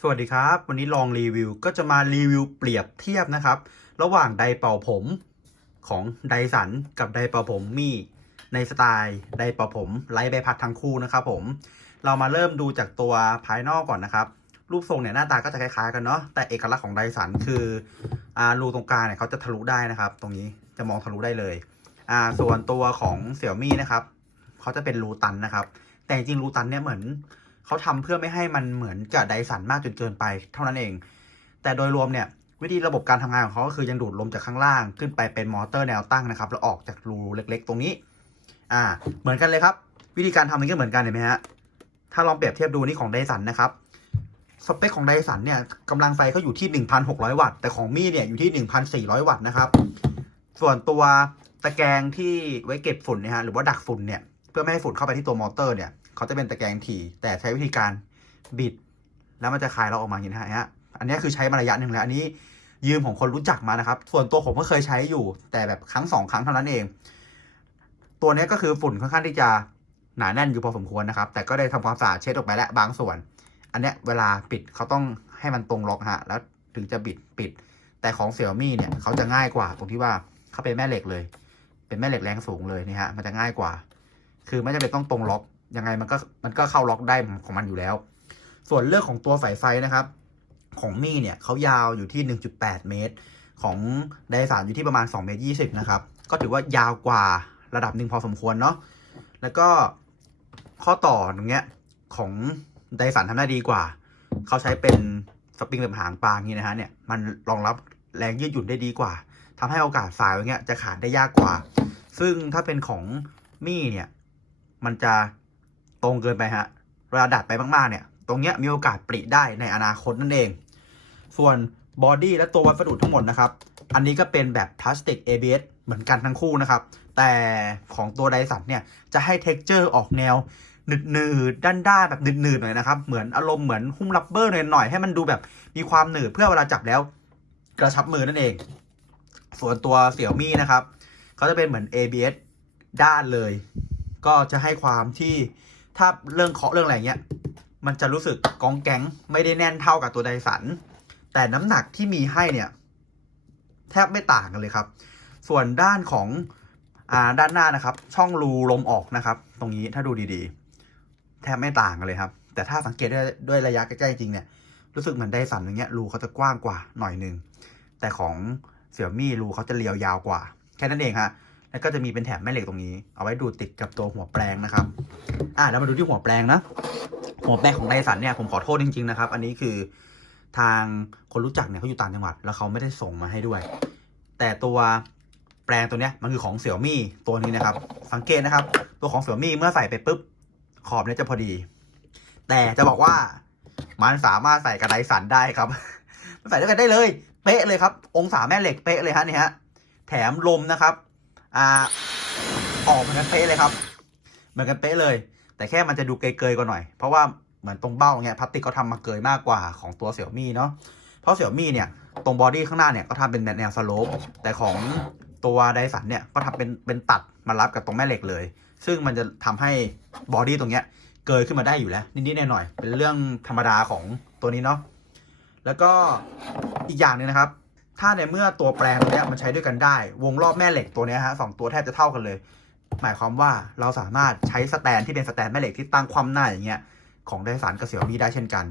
สวัสดีครับ วันนี้ลองรีวิวก็จะมารีวิวเปรียบเทียบนะครับ ระหว่างไดเป่าผมของไดสันกับไดเป่าผมมี่ในสไตล์ไดเป่าผมไร้ใบพัดทั้งคู่นะครับผมเรามาเริ่มดูจากตัวภายนอกก่อนนะครับ รูปทรงเนี่ยหน้าตาก็จะคล้ายๆกันเนาะแต่เอกลักษณ์ของไดสันคืออ่ารูตรงกลางเนี่ยเขาจะทะลุได้นะครับ ตรงนี้จะมองทะลุได้เลยอ่าส่วนตัวของเสี่ยวมี่นะครับเขาจะเป็นรูตันนะครับ แต่จริงๆรูตันเนี่ยเหมือน เขาทำเพื่อไม่ให้มันเหมือนกับไดสันมากจนเกินไป เท่านั้นเอง แต่โดยรวมเนี่ยวิธีระบบการทำงานของเขาก็คือยังดูดลมจากข้างล่าง ขึ้นไปเป็นมอเตอร์แนวตั้งนะครับ แล้วออกจากรูเล็ก ๆ ตรงนี้ อ่า เหมือนกันเลยครับ วิธีการทำมันก็เหมือนกันเห็นไหมฮะถ้าลองเปรียบเทียบดูนี่ของไดสันนะครับสเปคของไดสันเนี่ยกำลังไฟเขาอยู่ที่ 1,600 วัตต์ แต่ของมี่เนี่ยอยู่ที่ 1,400 วัตต์นะครับ ส่วนตัวตะแกรงที่ไว้เก็บฝุ่นนะฮะหรือว่าดักฝุ่นเนี่ยเพื่อไม่ให้ฝุ่นเข้าไปที่ตัวมอเตอร์เนี่ย เขาจะเป็นตะแกรงถี่ แต่ใช้วิธีการบิด แล้วมันจะคลายเราออกมาอย่างนี้นะฮะอันนี้คือใช้มาระยะหนึ่งแล้วอันนี้ยืมของคนรู้จักมานะครับ ส่วนตัวผมก็เคยใช้อยู่ แต่แบบครั้งสองครั้งเท่านั้นเอง ตัวนี้ก็คือฝุ่นค่อนข้างที่จะหนาแน่นอยู่พอสมควรนะครับ แต่ก็ได้ทำความสะอาดเช็ดออกไปแล้วบางส่วน อันเนี้ยเวลาปิดเขาต้องให้มันตรงล็อกฮะ แล้วถึงจะบิดปิด แต่ของเสี่ยมี่เนี่ยเขาจะง่ายกว่าตรงที่ว่าเขาเป็นแม่เหล็กเลย เป็นแม่เหล็กแรงสูงเลยนี่ฮะ มันจะง่ายกว่า คือไม่จำเป็นต้องตรงล็อก ยังไงมันก็มันก็เข้าล็อกได้ของมันอยู่แล้ว ส่วนเรื่องของตัวสายไฟนะครับ ของมี่เนี่ยเขายาวอยู่ที่ 1.8 เมตร ของไดสานอยู่ที่ประมาณ2เมตร20นะครับ ก็ถือว่ายาวกว่าระดับหนึ่งพอสมควรเนาะแล้วก็ข้อต่อตรงเนี้ยของไดสันทำได้ดีกว่า เขาใช้เป็นสปริงแบบหางปลางนี้นะฮะเนี่ยมันรองรับแรงยืดหยุ่นได้ดีกว่าทำให้โอกาสสายอย่างเงี้ยจะขาดได้ยากกว่า ซึ่งถ้าเป็นของมี่เนี่ย มันจะ รงเกินไปฮะเวลาดัดไปมากๆเนี่ย ตรงเนี้ยมีโอกาสปริได้ในอนาคตนั่นเอง ส่วนบอดี้และตัววัสดุทั้งหมดนะครับ อันนี้ก็เป็นแบบพลาสติก ABS เหมือนกันทั้งคู่นะครับ แต่ของตัวไดสันเนี่ยจะให้เท็กเจอร์ออกแนวหนืดหนืดด้านด้านแบบหนืดหนืดหน่อยนะครับเหมือนอารมณ์เหมือนหุ้มรับเบอร์หน่อยๆให้มันดูแบบมีความหนืดเพื่อเวลาจับแล้ว กระชับมือนั่นเอง ส่วนตัวเสี่ยวมี่นะครับเขาจะเป็นเหมือน ABS ด้านเลย ก็จะให้ความที่ ถ้าเรื่องเคาะเรื่องอะไรเงี้ย มันจะรู้สึกกองแก๊งไม่ได้แน่นเท่ากับตัวไดสัน แต่น้ำหนักที่มีให้เนี่ย แทบไม่ต่างกันเลยครับ ส่วนด้านของอ่าด้านหน้านะครับ ช่องรูลมออกนะครับ ตรงนี้ถ้าดูดีๆ แทบไม่ต่างกันเลยครับ แต่ถ้าสังเกตด้วยด้วยระยะใกล้ๆจริงเนี่ยรู้สึกเหมือนไดสันอย่างเงี้ยรูเขาจะกว้างกว่าหน่อยนึงแต่ของเสี่ยมี่รูเขาจะเรียวยาวกว่า แค่นั้นเองฮะ แล้วก็จะมีเป็นแถบแม่เหล็กตรงนี้ เอาไว้ดูดติดกับตัวหัวแปลงนะครับ อ่าแล้วมาดูที่หัวแปลงนะ หัวแปลงของไดสันเนี่ยผมขอโทษจริงๆนะครับ อันนี้คือทางคนรู้จักเนี่ยเขาอยู่ต่างจังหวัด แล้วเขาไม่ได้ส่งมาให้ด้วย แต่ตัวแปลงตัวเนี้ยมันคือของเสี่ยวมี่ตัวนี้นะครับ สังเกตนะครับ ตัวของเสี่ยวมี่เมื่อใส่ไปปุ๊บขอบเนี่ยจะพอดี แต่จะบอกว่ามันสามารถใส่กับไดสันได้ครับใส่ด้วยกันได้เลย เป๊ะเลยครับ องศาแม่เหล็กเป๊ะเลยฮะนี่ฮะแถมลมนะครับ อ่าออกเหมือนกันเป๊ะเลยครับ เหมือนกันเป๊ะเลย แต่แค่มันจะดูเกยๆกว่าหน่อย เพราะว่าเหมือนตรงเบ้าเงี้ยพลาสติกเขาทำมาเกยมากกว่าของตัวเสี่ยมี่เนาะเพราะเสี่ยมี่เนี่ยตรงบอดี้ข้างหน้าเนี่ยก็ทำเป็นแนวสโลปแต่ของตัวไดสันเนี่ยก็ทำเป็นเป็นตัดมารับกับตรงแม่เหล็กเลย ซึ่งมันจะทำให้บอดี้ตรงเนี้ยเกยขึ้นมาได้อยู่แล้ว นิดๆหน่อยๆเป็นเรื่องธรรมดาของตัวนี้เนาะแล้วก็อีกอย่างหนึงนะครับ ถ้าในเมื่อตัวแปลงตัวนี้มันใช้ด้วยกันได้ วงรอบแม่เหล็กตัวนี้ฮะสองตัวแทบจะเท่ากันเลย หมายความว่าเราสามารถใช้สแตนที่เป็นสแตนแม่เหล็กที่ตั้งคว่ำหน้าอย่างเงี้ยของไดสันกับเสี่ยมี่ได้เช่นกัน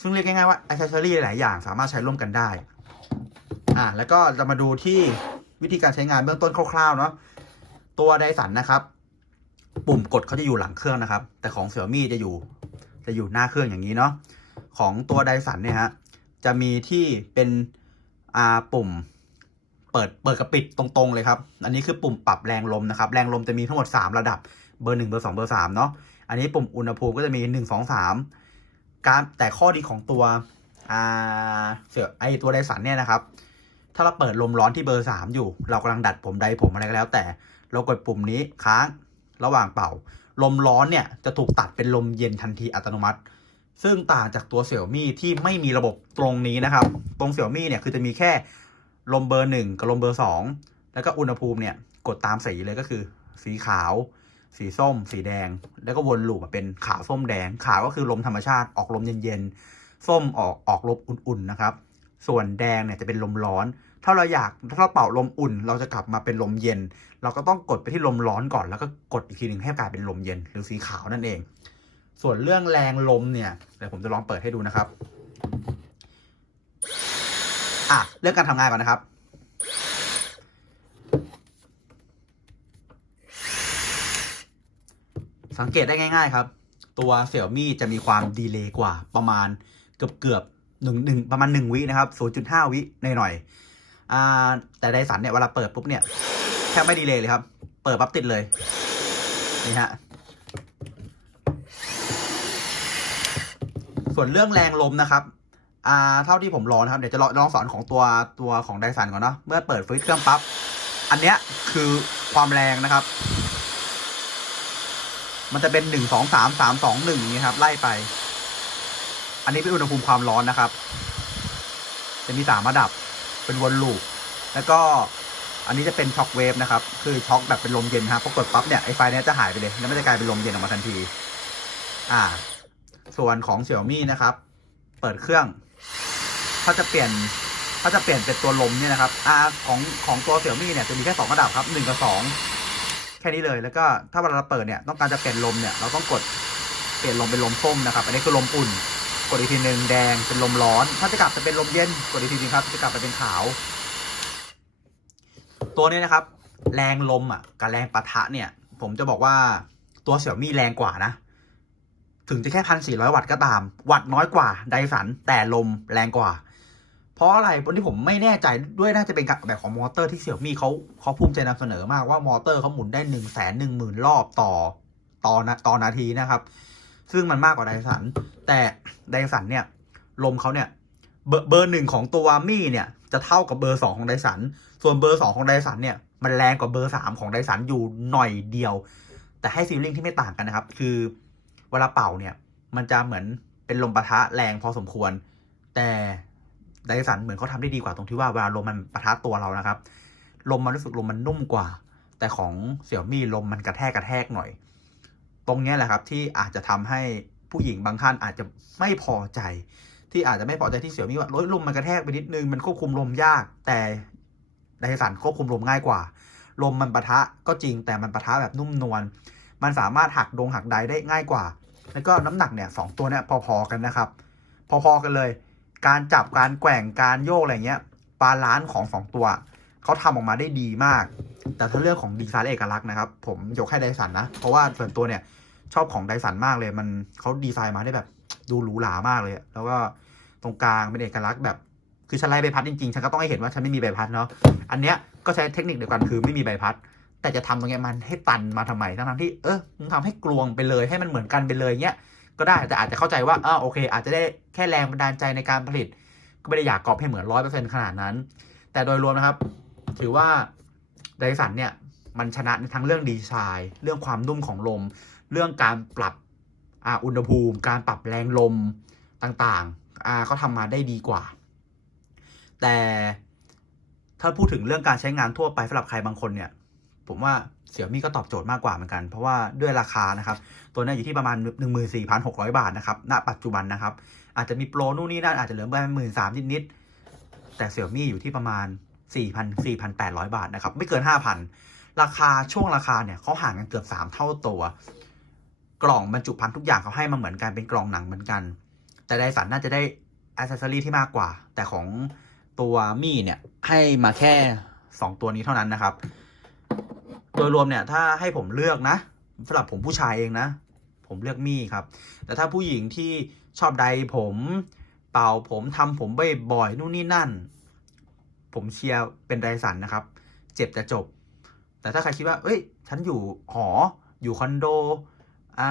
ซึ่งเรียกง่ายๆว่าอ c เซ s ซอรี่หลายอย่างสามารถใช้ร่วมกันได้อ่าแล้วก็จะมาดูที่วิธีการใช้งานเบื้องต้นคร่าวๆเนาะตัวไดสันนะครับ ปุ่มกดเขาจะอยู่หลังเครื่องนะครับ แต่ของเสี่ยวมี่จะอยู่ จะอยู่หน้าเครื่องอย่างนี้เนาะของตัวไดสันเนี่ยฮะจะมีที่เป็น อ่าปุ่ม เปิดเปิดกับปิดตรงๆเลยครับ อันนี้คือปุ่มปรับแรงลมนะครับ แรงลมจะมีทั้งหมด 3 ระดับ เบอร์ 1 เบอร์ 2 เบอร์ 3 เนาะ อันนี้ปุ่มอุณหภูมิก็จะมี 1 2 3 การแต่ข้อดีของตัวอ่าเสือไอตัวไดสันเนี่ยนะครับ ถ้าเราเปิดลมร้อนที่เบอร์ 3 อยู่ เรากำลังดัดผมไดผมอะไรก็แล้ว แต่ เรากดปุ่มนี้ค้างระหว่างเป่า ลมร้อนเนี่ยจะถูกตัดเป็นลมเย็นทันทีอัตโนมัติ ซึ่งต่างจากตัวเสี่ยมี่ที่ไม่มีระบบตรงนี้นะครับ ตรงเสี่ยมี่เนี่ยคือจะมีแค่ลมเบอร์หนึ่งกับลมเบอร์สองแล้วก็อุณหภูมิเนี่ยกดตามสีเลยก็คือ สีขาว สีส้ม สีแดง แล้วก็วนลูปมาเป็นขาวส้มแดง ขาวก็คือลมธรรมชาติออกลมเย็นๆ ส้มออกออกลมอุ่นๆนะครับ ส่วนแดงเนี่ยจะเป็นลมร้อน ถ้าเราอยากถ้าเราเป่าลมอุ่น เราจะกลับมาเป็นลมเย็น เราก็ต้องกดไปที่ลมร้อนก่อน แล้วก็กดอีกทีหนึ่งให้กลายเป็นลมเย็นหรือสีขาวนั่นเอง ส่วนเรื่องแรงลมเนี่ยเดี๋ยวผมจะลองเปิดให้ดูนะครับ อะเรื่องการทำงานก่อนนะครับ สังเกตได้ง่าย ๆ ครับ ตัวเสี่ยวมี่จะมีความดีเลย์กว่าประมาณเกือบเกือบหนึ่งหนึ่งประมาณหนึ่งวินะครับศูนย์จุดห้าวิหน่อยๆอ่าแต่ไดสันเนี่ยเวลาเปิดปุ๊บเนี่ยแทบไม่ดีเลย์เลยครับ เปิดปั๊บติดเลยนี่ฮะ ส่วนเรื่องแรงลมนะครับอ่าเท่าที่ผมลองนะครับเดี๋ยวจะลองสอนของตัวตัวของไดสันก่อนเนาะเมื่อเปิดฟรีซเครื่องปั๊บอันเนี้ยคือความแรงนะครับ มันจะเป็นหนึ่งสองสามสามสองหนึ่งนี้ครับ ไล่ไป อันนี้เป็นอุณหภูมิความร้อนนะครับ จะมีสามระดับเป็นวนลูปแล้วก็อันนี้จะเป็นช็อคเวฟนะครับ คือช็อคแบบเป็นลมเย็นครับพอกดปั๊บเนี่ยไอไฟเนี้ยจะหายไปเลย แล้วมันจะกลายเป็นลมเย็นออกมาทันที อ่า ส่วนของ Xiaomi นะครับ เปิดเครื่องถ้าจะเปลี่ยนถ้าจะเปลี่ยนเป็นตัวลมเนี่ยนะครับอาของของตัว Xiaomi เนี่ยจะมีแค่สองระดับครับหนึ่งกับสองแค่นี้เลยแล้วก็ถ้าเวลาเราเปิดเนี่ยต้องการจะเปลี่ยนลมเนี่ยเราต้องกดเปลี่ยนลมเป็นลมส้มนะครับ อันนี้คือลมอุ่น กดอีกทีหนึ่งแดงเป็นลมร้อน ถ้าจะกลับจะเป็นลมเย็นกดอีกทีหนึงครับ จะกลับไปเป็นขาว ตัวนี้นะครับ แรงลมอะกับแรงปะทะเนี่ย ผมจะบอกว่าตัวเสี่ยมี่แรงกว่านะ ถึงจะแค่พันสี่ร้อยวัตต์ก็ตาม วัตต์น้อยกว่าไดสันแต่ลมแรงกว่า เพราะอะไรวันที่ผมไม่แน่ใจด้วยน่าจะเป็นแบบของมอเตอร์ที่เสี่ยมี่เขาเขาภูมิใจนำเสนอมากว่ามอเตอร์เขาหมุนได้หนึ่งแสนหนึ่งหมื่นรอบต่อต่อนะต่อนาทีนะครับ ซึ่งมันมากกว่าไดสัน แต่ไดสันเนี่ย ลมเขาเนี่ยเบอร์หนึ่งของตัวมี่เนี่ยจะเท่ากับเบอร์สองของไดสัน ส่วนเบอร์สองของไดสันเนี่ยมันแรงกว่าเบอร์สามของไดสันอยู่หน่อยเดียว แต่ให้ฟีลิ่งที่ไม่ต่างกันนะครับ คือ เวลาเป่าเนี่ย มันจะเหมือนเป็นลมปะทะแรงพอสมควร แต่ไดสันเหมือนเขาทำได้ดีกว่าตรงที่ว่าเวลาลมมันปะทะตัวเรานะครับ ลมมันรู้สึกลมมันนุ่มกว่า แต่ของเสี่ยมี่ลมมันกระแทกกระแทกหน่อย ตรงนี้แหละครับที่อาจจะทำให้ผู้หญิงบางท่านอาจจะไม่พอใจ ที่อาจจะไม่พอใจที่เสี่ยมี่ว่าลลมมันกระแทกไปนิดนึงมันควบคุมลมยาก แต่ไดสันควบคุมลมง่ายกว่า ลมมันปะทะก็จริงแต่มันปะทะแบบนุ่มนวล มันสามารถหักดงหักใดได้ง่ายกว่า แล้วก็น้ำหนักเนี่ยสองตัวเนี่ยพอๆกันนะครับ พอๆกันเลย การจับการแกว่งการโยกอะไรเงี้ยบาลานซ์ของสองตัวเขาทำออกมาได้ดีมาก แต่ถ้าเรื่องของดีไซน์เอกลักษณ์นะครับผมยกให้ไดสันนะ เพราะว่าส่วนตัวเนี่ยชอบของไดสันมากเลย มันเขาดีไซน์มาได้แบบดูหรูหรามากเลย แล้วก็ตรงกลางเป็นเอกลักษณ์แบบคือฉันไล่ใบพัดจริงๆ ฉันก็ต้องให้เห็นว่าฉันไม่มีใบพัดเนาะ อันเนี้ยก็ใช้เทคนิคเดียวกันคือไม่มีใบพัด แต่จะทำตรงเนี้ยมันให้ตันมาทำไมทั้งๆที่เออมึงทำให้กลวงไปเลยให้มันเหมือนกันไปเลยเนี้ยก็ได้แต่อาจจะเข้าใจว่าอ่าโอเค อาจจะได้แค่แรงบันดาลใจในการผลิต ก็ไม่ได้อยากกรอบให้เหมือนร้อยเปอร์เซ็นต์ขนาดนั้น แต่โดยรวมนะครับ ถือว่าไดสันเนี่ยมันชนะในทั้งเรื่องดีไซน์เรื่องความนุ่มของลม เรื่องการปรับอ่าอุณหภูมิ การปรับแรงลมต่างๆอ่าเขาทำมาได้ดีกว่า แต่ถ้าพูดถึงเรื่องการใช้งานทั่วไปสำหรับใครบางคนเนี่ย ผมว่าเสี่ยมี่ก็ตอบโจทย์มากกว่าเหมือนกัน เพราะว่าด้วยราคานะครับ ตัวนี้อยู่ที่ประมาณ 14,600 บาทนะครับณปัจจุบันนะครับ อาจจะมีโปรนู่นนี่นั่นอาจจะเหลือประมาณหมื่นสามนิดๆแต่เสี่ยมี่อยู่ที่ประมาณ 4,000 4,800 บาทนะครับ ไม่เกิน 5,000 ราคาช่วงราคาเนี่ยเขาห่างกันเกือบ 3 เท่าตัว กล่องบรรจุภัณฑ์ทุกอย่างเขาให้มาเหมือนกันเป็นกล่องหนังเหมือนกัน แต่ไดสันน่าจะได้อ c เซสซอรี่ที่มากกว่า แต่ของตัวมี่เนี่ยให้มาแค่ 2 ตัวนี้เท่านั้นนะครับ โดยรวมเนี่ยถ้าให้ผมเลือกนะสำหรับผมผู้ชายเองนะ ผมเลือกมี่ครับ แต่ถ้าผู้หญิงที่ชอบใดผมเป่าผมทำผมบ่อยๆนู่นนี่นั่น ผมเชียร์เป็นไดสันนะครับ เจ็บจะจบ แต่ถ้าใครคิดว่า เอ้ย ฉันอยู่หอ อยู่คอนโด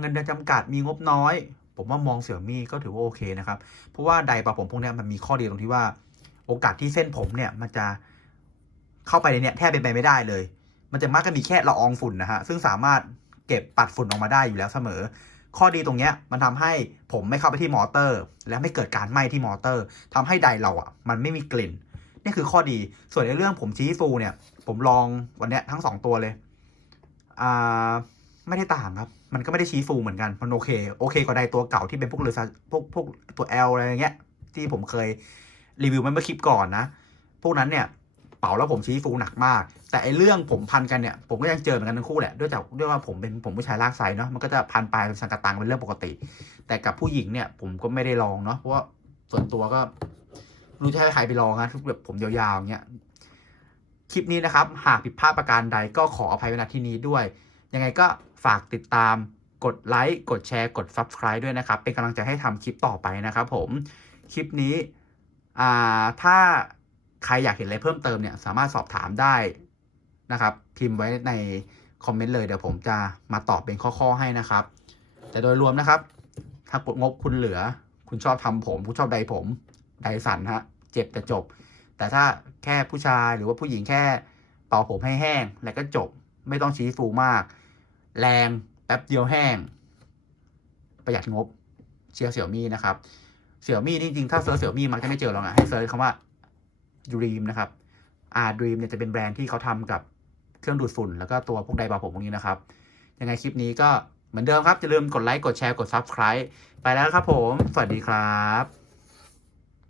เงินเดือนจำกัดมีงบน้อย ผมว่ามองเสี่ยมี่ก็ถือว่าโอเคนะครับ เพราะว่าไดเป่าผมพวกนี้มันมีข้อดีตรงที่ว่า โอกาสที่เส้นผมเนี่ยมันจะเข้าไปในเนี่ยแทบเป็นไปไม่ได้เลย มันจะมากก็มีแค่ละอองฝุ่นนะฮะ ซึ่งสามารถเก็บปัดฝุ่นออกมาได้อยู่แล้วเสมอ ข้อดีตรงเนี้ยมันทำให้ผมไม่เข้าไปที่มอเตอร์ และไม่เกิดการไหม้ที่มอเตอร์ทำให้ไดเราอะ มันไม่มีกลิ่น นี่คือข้อดี ส่วนในเรื่องผมชี้ฟูเนี่ย ผมลองวันเนี้ยทั้งสองตัวเลยอ่าไม่ได้ต่างครับ มันก็ไม่ได้ชี้ฟูเหมือนกัน มันโอเค โอเคกว่าไดตัวเก่าที่เป็นพวกเรือซาพวกพวกตัว L อะไรอย่างเงี้ย ที่ผมเคยรีวิวมันเมื่อคลิปก่อนนะ พวกนั้นเนี่ย เป่าแล้วผมชี้ฟูหนักมาก แต่ไอเรื่องผมพันกันเนี่ยผมก็ยังเจอเหมือนกันทั้งคู่แหละด้วยจากด้วยว่าผมเป็นผมผู้ชายลากไซเนาะมันก็จะพันปลายสังกะตังเป็นเรื่องปกติ แต่กับผู้หญิงเนี่ยผมก็ไม่ได้ลองเนาะเพราะว่าส่วนตัวก็รู้จะให้ใครไปลองนะทุกแบบผมยาวๆอย่างเงี้ยคลิปนี้นะครับ หากผิดพลาดประการใดก็ขออภัยไว้ณที่นี้ด้วย ยังไงก็ฝากติดตามกดไลค์กดแชร์กด Subscribe ด้วยนะครับ เป็นกำลังใจให้ทำคลิปต่อไปนะครับผม คลิปนี้ อ่า ถ้า ใครอยากเห็นอะไรเพิ่มเติมเนี่ยสามารถสอบถามได้นะครับพิมพ์ไว้ในคอมเมนต์เลยเดี๋ยวผมจะมาตอบเป็นข้อๆให้นะครับ แต่โดยรวมนะครับ ถ้ากดงบคุณเหลือ คุณชอบทำผม คุณชอบใดผมไดสันฮะเจ็บแต่จบ แต่ถ้าแค่ผู้ชายหรือว่าผู้หญิงแค่เป่าผมให้แห้ง แล้วก็จบไม่ต้องชี้ฟูมาก แรงแป๊บเดียวแห้ง ประหยัดงบเชียร์เสี่ยวมี่นะครับเสี่ยวมี่จริงๆถ้าเซิร์ชเสี่ยวมี่มักจะไม่เจอหรอกอะให้เซิร์ชคำว่า Dream นะครับอ่า Dream เนี่ยจะเป็นแบรนด์ที่เขาทำกับเครื่องดูดฝุ่น แล้วก็ตัวพวกไดร์เป่าผมพวกนี้นะครับ ยังไงคลิปนี้ก็เหมือนเดิมครับ อย่าลืมกดไลค์ กดแชร์ กด Subscribe ไปแล้วครับผม สวัสดีครับ